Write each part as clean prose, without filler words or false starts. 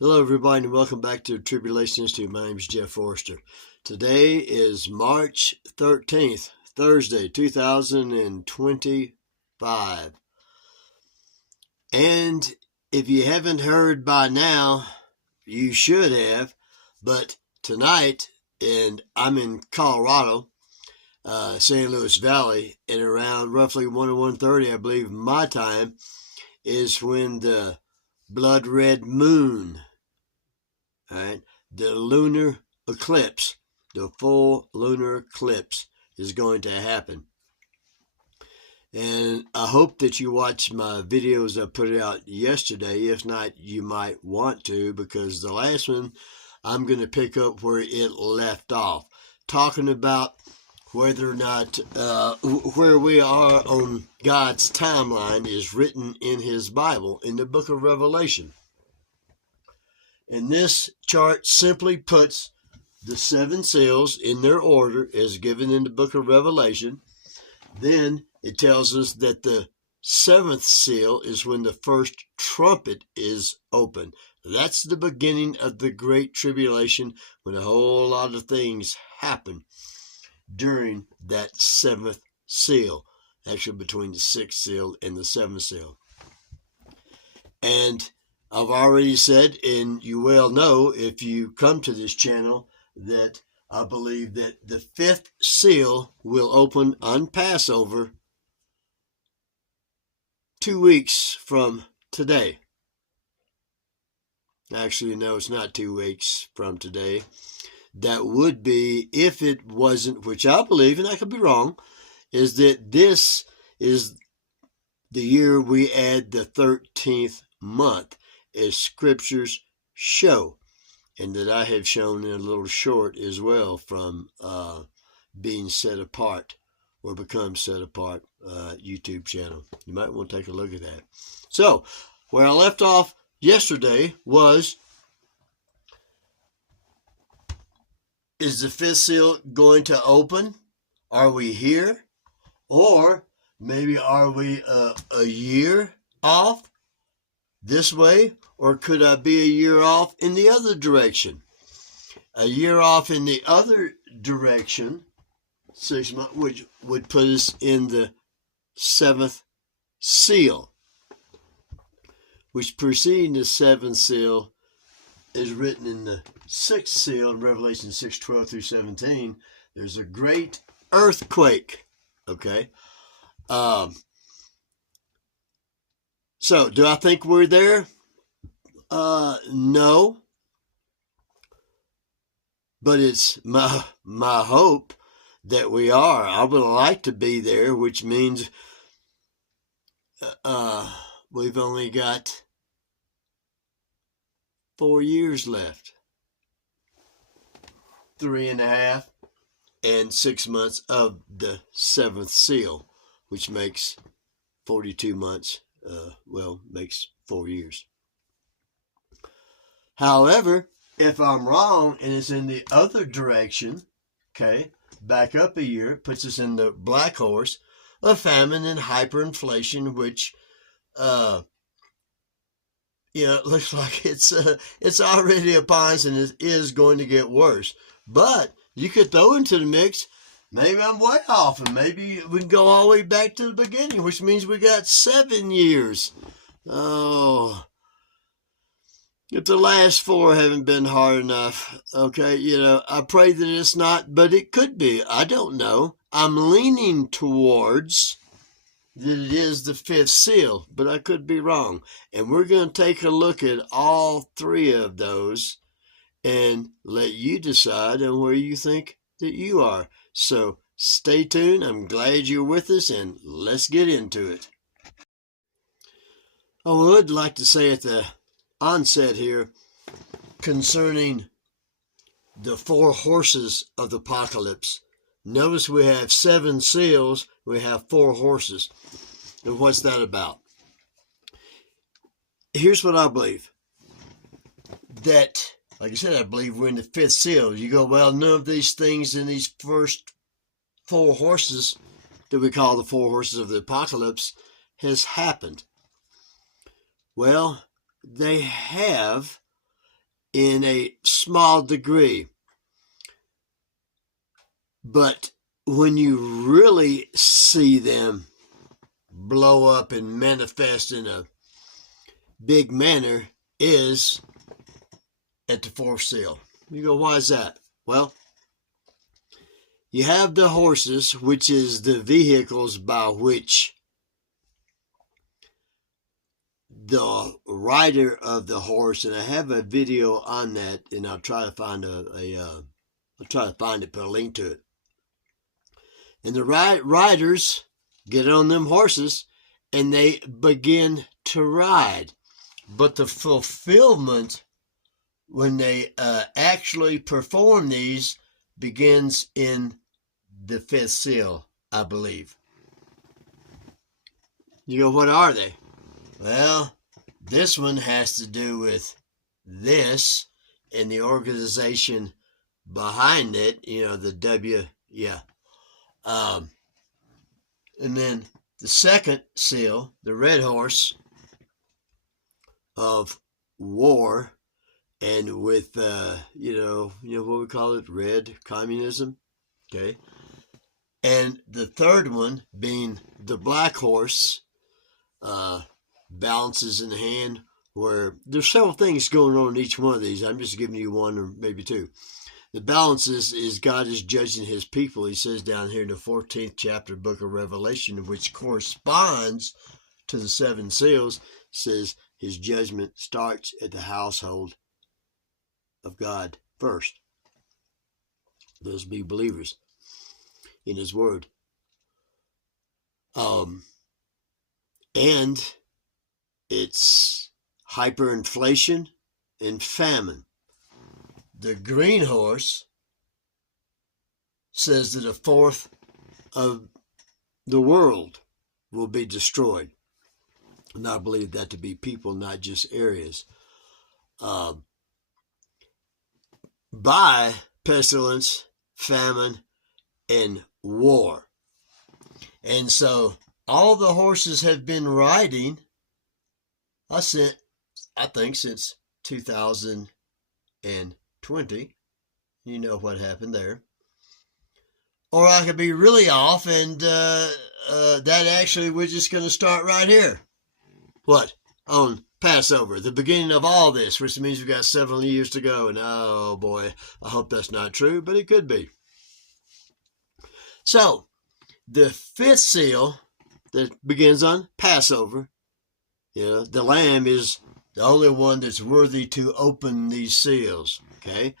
Hello, everybody, and welcome back to Tribulation Institute. My name is Jeff Forrester. Today is March 13th, Thursday, 2025. And if you haven't heard by now, you should have. But tonight, and I'm in Colorado, St. Louis Valley, and around roughly 1 or 1:30, I believe, my time, is when the blood red moon, all right, the lunar eclipse, the full lunar eclipse is going to happen. And I hope that you watch my videos I put out yesterday. If not, you might want to, because the last one, I'm going to pick up where it left off, talking about whether or not where we are on God's timeline is written in His Bible, in the book of Revelation. And this chart simply puts the 7 seals in their order as given in the book of Revelation. Then it tells us that the 7th seal is when the first trumpet is opened. That's the beginning of the Great Tribulation, when a whole lot of things happen during that 7th seal, actually between the 6th seal and the 7th seal. And I've already said, and you well know if you come to this channel, that I believe that the 5th seal will open on Passover 2 weeks from today. Actually, no, it's not 2 weeks from today. That would be, if it wasn't, which I believe, and I could be wrong, is that this is the year we add the 13th month, as scriptures show, and that I have shown in a little short as well from being set apart or become set apart YouTube channel. You might want to take a look at that. So, where I left off yesterday was, is the 5th seal going to open? Are we here? Or maybe are we a year off this way? Or could I be a year off in the other direction? A year off in the other direction, 6 months, which would put us in the 7th seal, which preceding the 7th seal is written in the 6th seal in Revelation 6:12 through 17. There's a great earthquake. Okay. So, do I think we're there? No. But it's my hope that we are. I would like to be there, which means we've only got 4 years left. 3.5 and 6 months of the 7th seal, which makes 42 months, makes 4 years. However, if I'm wrong and it's in the other direction, okay, back up a year, it puts us in the black horse of famine and hyperinflation, which, it looks like it's already upon us, and it is going to get worse. But you could throw into the mix, maybe I'm way off, and maybe we can go all the way back to the beginning, which means we got 7 years. Oh, if the last 4 haven't been hard enough, okay, I pray that it's not, but it could be. I don't know. I'm leaning towards that it is the 5th seal, but I could be wrong. And we're going to take a look at all 3 of those and let you decide on where you think that you are. So stay tuned. I'm glad you're with us, and let's get into it. I would like to say at the onset here concerning the 4 horses of the apocalypse. Notice we have 7 seals, we have 4 horses. And what's that about? Here's what I believe. That, like I said, I believe we're in the 5th seal. You go, well, none of these things in these first 4 horses that we call the 4 horses of the apocalypse has happened. Well, they have, in a small degree. But when you really see them blow up and manifest in a big manner is at the fourth seal. You go, why is that? Well, you have the horses, which is the vehicles by which the rider of the horse, and I have a video on that, and I'll try to find it, put a link to it. And the riders get on them horses, and they begin to ride. But the fulfillment, when they actually perform these, begins in the fifth seal, I believe. You go, what are they? Well, this one has to do with this and the organization behind it, the W, yeah. And then the second seal, the red horse of war, and with, what we call it, red communism, okay? And the third one being the black horse, balances in the hand, where there's several things going on in each one of these. I'm just giving you one or maybe two. The balances is God is judging his people. He says down here in the 14th chapter, book of Revelation, which corresponds to the seven seals, says his judgment starts at the household of God first. Those be believers in his word. And it's hyperinflation and famine. The green horse says that a fourth of the world will be destroyed. And I believe that to be people, not just areas. By pestilence, famine, and war. And so all the horses have been riding, I think since 2020. You know what happened there. Or I could be really off, and that actually we're just going to start right here. What? On Passover, the beginning of all this, which means we've got several years to go. And oh boy, I hope that's not true, but it could be. So, the fifth seal that begins on Passover, the lamb is the only one that's worthy to open these seals, okay?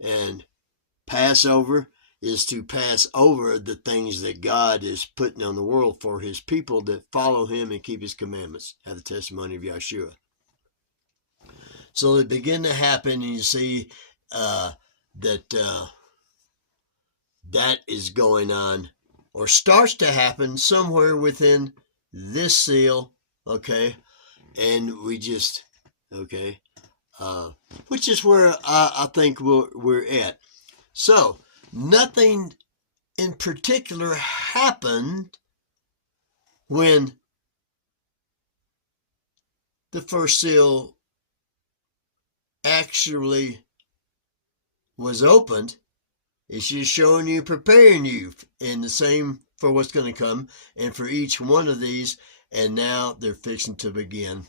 And Passover is to pass over the things that God is putting on the world for his people that follow him and keep his commandments, have the testimony of Yeshua. So they begin to happen, and you see that is going on, or starts to happen somewhere within this seal, okay? And we just, okay, which is where I think we're at. So, nothing in particular happened when the first seal actually was opened. It's just showing you, preparing you, and the same for what's going to come, and for each one of these. And now they're fixing to begin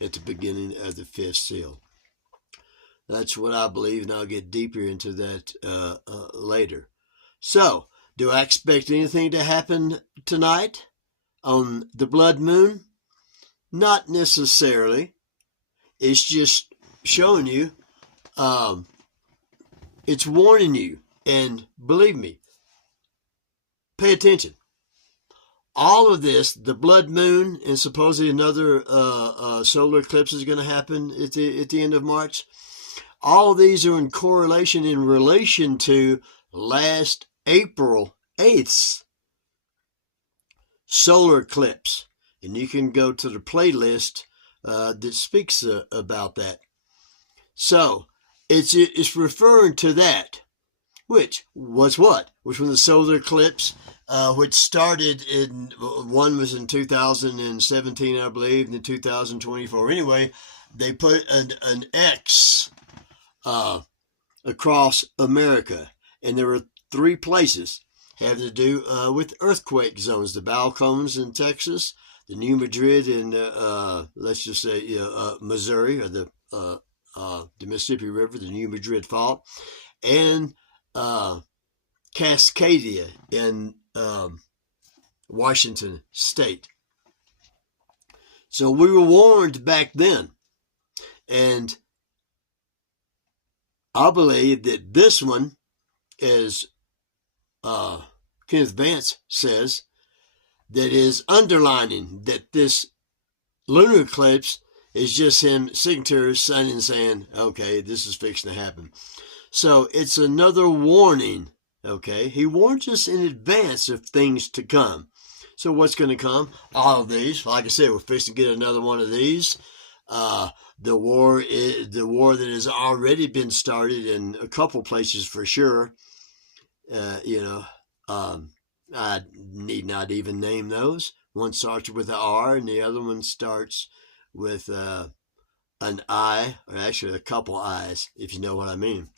at the beginning of the fifth seal. That's what I believe, and I'll get deeper into that later. So, do I expect anything to happen tonight on the blood moon? Not necessarily. It's just showing you, it's warning you, and believe me, pay attention. All of this, the blood moon, and supposedly another solar eclipse is going to happen at the end of March. All of these are in correlation, in relation to last April 8th solar eclipse. And you can go to the playlist that speaks about that. So, it's referring to that, which was what? Which was the solar eclipse, which started in, one was in 2017, I believe, and in 2024. Anyway, they put an X across America. And there were 3 places having to do with earthquake zones: the Balcones in Texas, the New Madrid in, let's just say, Missouri, or the Mississippi River, the New Madrid Fault, and Cascadia in Washington State. So we were warned back then. And I believe that this one, as Kenneth Vance says, that is underlining that this lunar eclipse is just him sitting to his son and saying, okay, this is fixing to happen. So it's another warning, okay? He warns us in advance of things to come. So what's going to come? All of these. Like I said, we're fixing to get another one of these. The war that has already been started in a couple places for sure. I need not even name those. One starts with an R and the other one starts with an I, or actually a couple I's, if you know what I mean.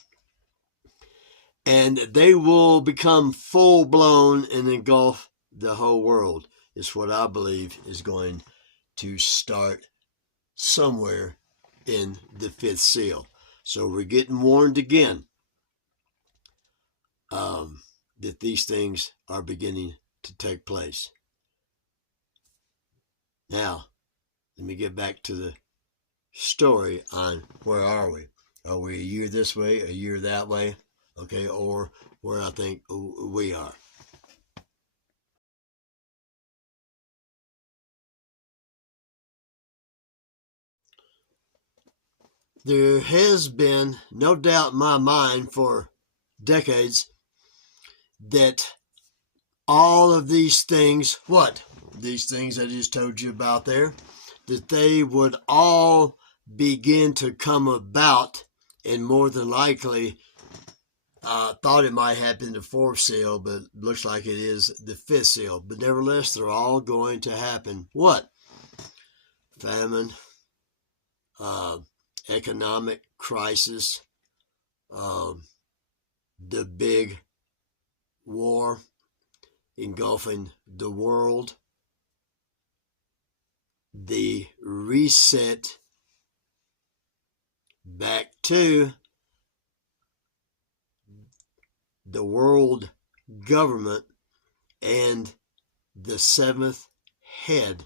And they will become full-blown and engulf the whole world, is what I believe is going to start somewhere in the 5th seal. So we're getting warned again that these things are beginning to take place. Now, let me get back to the story on where are we? Are we a year this way, a year that way? Okay, or where I think we are. There has been no doubt in my mind for decades that all of these things, these things I just told you about there, that they would all begin to come about, and more than likely, thought it might happen the 4th seal, but looks like it is the 5th seal. But nevertheless, they're all going to happen. What? Famine, economic crisis, the big war engulfing the world, the reset back to the world government and the 7th head,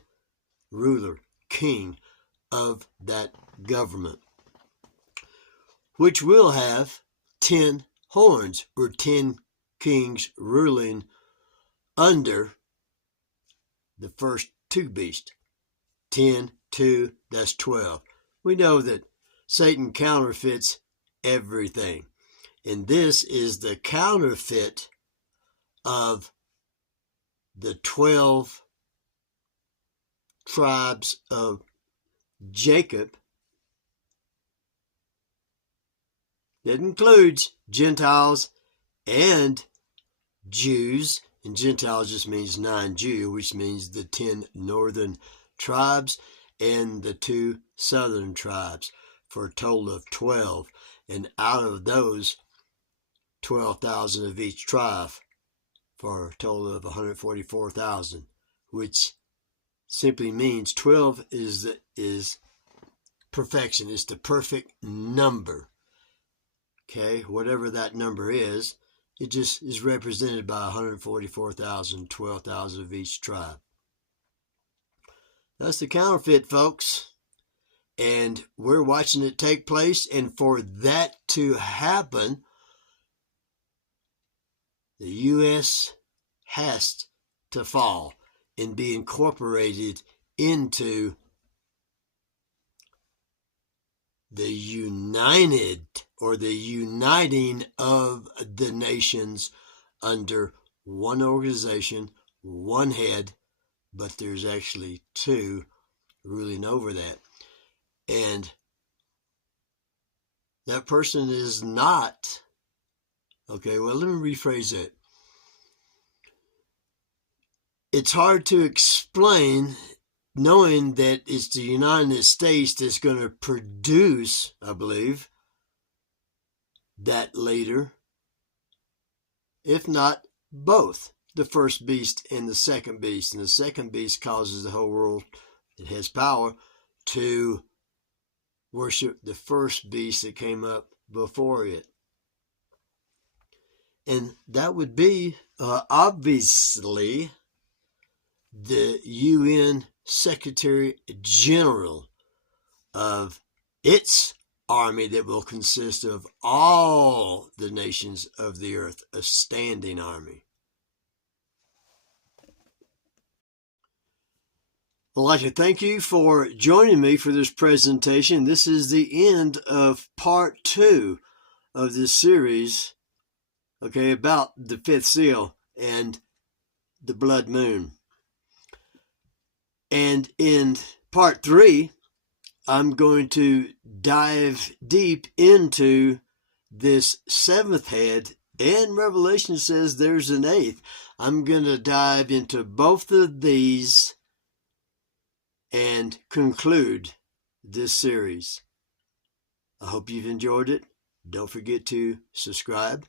ruler, king of that government, which will have 10 horns, or 10 kings ruling under the first 2 beasts. 10, 2, that's 12. We know that Satan counterfeits everything. And this is the counterfeit of the 12 tribes of Jacob. That includes Gentiles and Jews. And Gentiles just means non-Jew, which means the 10 northern tribes and the 2 southern tribes, for a total of 12. And out of those, 12,000 of each tribe, for a total of 144,000, which simply means 12 is perfection. It's the perfect number. Okay, whatever that number is, it just is represented by 144,000, 12,000 of each tribe. That's the counterfeit, folks. And we're watching it take place. And for that to happen, the U.S. has to fall and be incorporated into the united, or the uniting of the nations under one organization, one head, but there's actually 2 ruling over that. And that person is not, okay, well, let me rephrase it. It's hard to explain, knowing that it's the United States that's going to produce, I believe, that later, if not both, the first beast and the second beast. And the second beast causes the whole world, it has power, to worship the first beast that came up before it. And that would be, obviously, the UN Secretary General of its army that will consist of all the nations of the earth, a standing army. I'd like to thank you for joining me for this presentation. This is the end of part 2 of this series, about the fifth seal and the blood moon. And in part 3, I'm going to dive deep into this seventh head, and Revelation says there's an eighth. I'm going to dive into both of these and conclude this series. I hope you've enjoyed it. Don't forget to subscribe,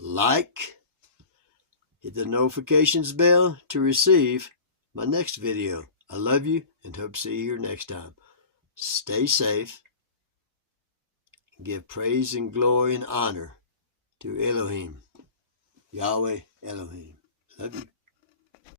like, hit the notifications bell to receive my next video. I love you and hope to see you here next time. Stay safe. Give praise and glory and honor to Elohim, Yahweh Elohim. Love you.